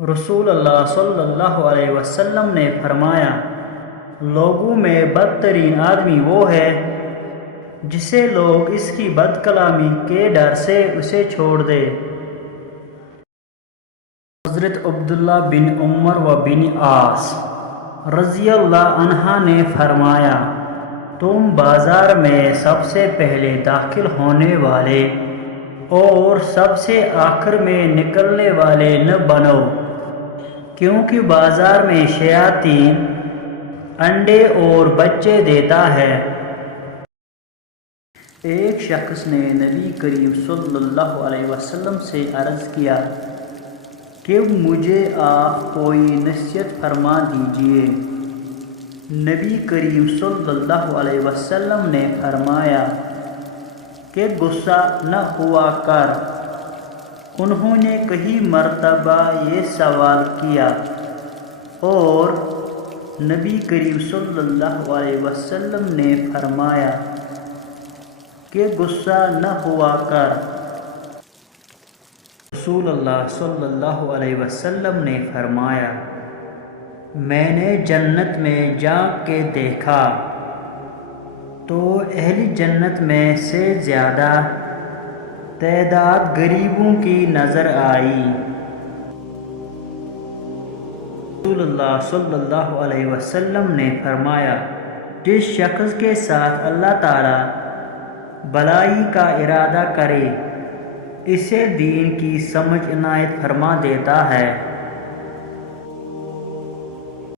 رسول اللہ صلی اللہ علیہ وسلم نے فرمایا، لوگوں میں بدترین آدمی وہ ہے جسے لوگ اس کی بد کلامی کے ڈر سے اسے چھوڑ دے۔ حضرت عبداللہ بن عمر و بن عاص رضی اللہ عنہ نے فرمایا، تم بازار میں سب سے پہلے داخل ہونے والے اور سب سے آخر میں نکلنے والے نہ بنو، کیونکہ بازار میں شیاطین انڈے اور بچے دیتا ہے۔ ایک شخص نے نبی کریم صلی اللہ علیہ وسلم سے عرض کیا کہ مجھے آپ کوئی نصیحت فرما دیجئے۔ نبی کریم صلی اللہ علیہ وسلم نے فرمایا کہ غصہ نہ ہوا کر۔ انہوں نے کئی مرتبہ یہ سوال کیا اور نبی کریم صلی اللہ علیہ وسلم نے فرمایا کہ غصہ نہ ہوا کر۔ رسول اللہ صلی اللہ علیہ وسلم نے فرمایا، میں نے جنت میں جھانک کے دیکھا تو اہل جنت میں سے زیادہ تعداد غریبوں کی نظر آئی۔ رسول اللہ صلی اللہ علیہ وسلم نے فرمایا، جس شخص کے ساتھ اللہ تعالی بھلائی کا ارادہ کرے اسے دین کی سمجھ عنایت فرما دیتا ہے۔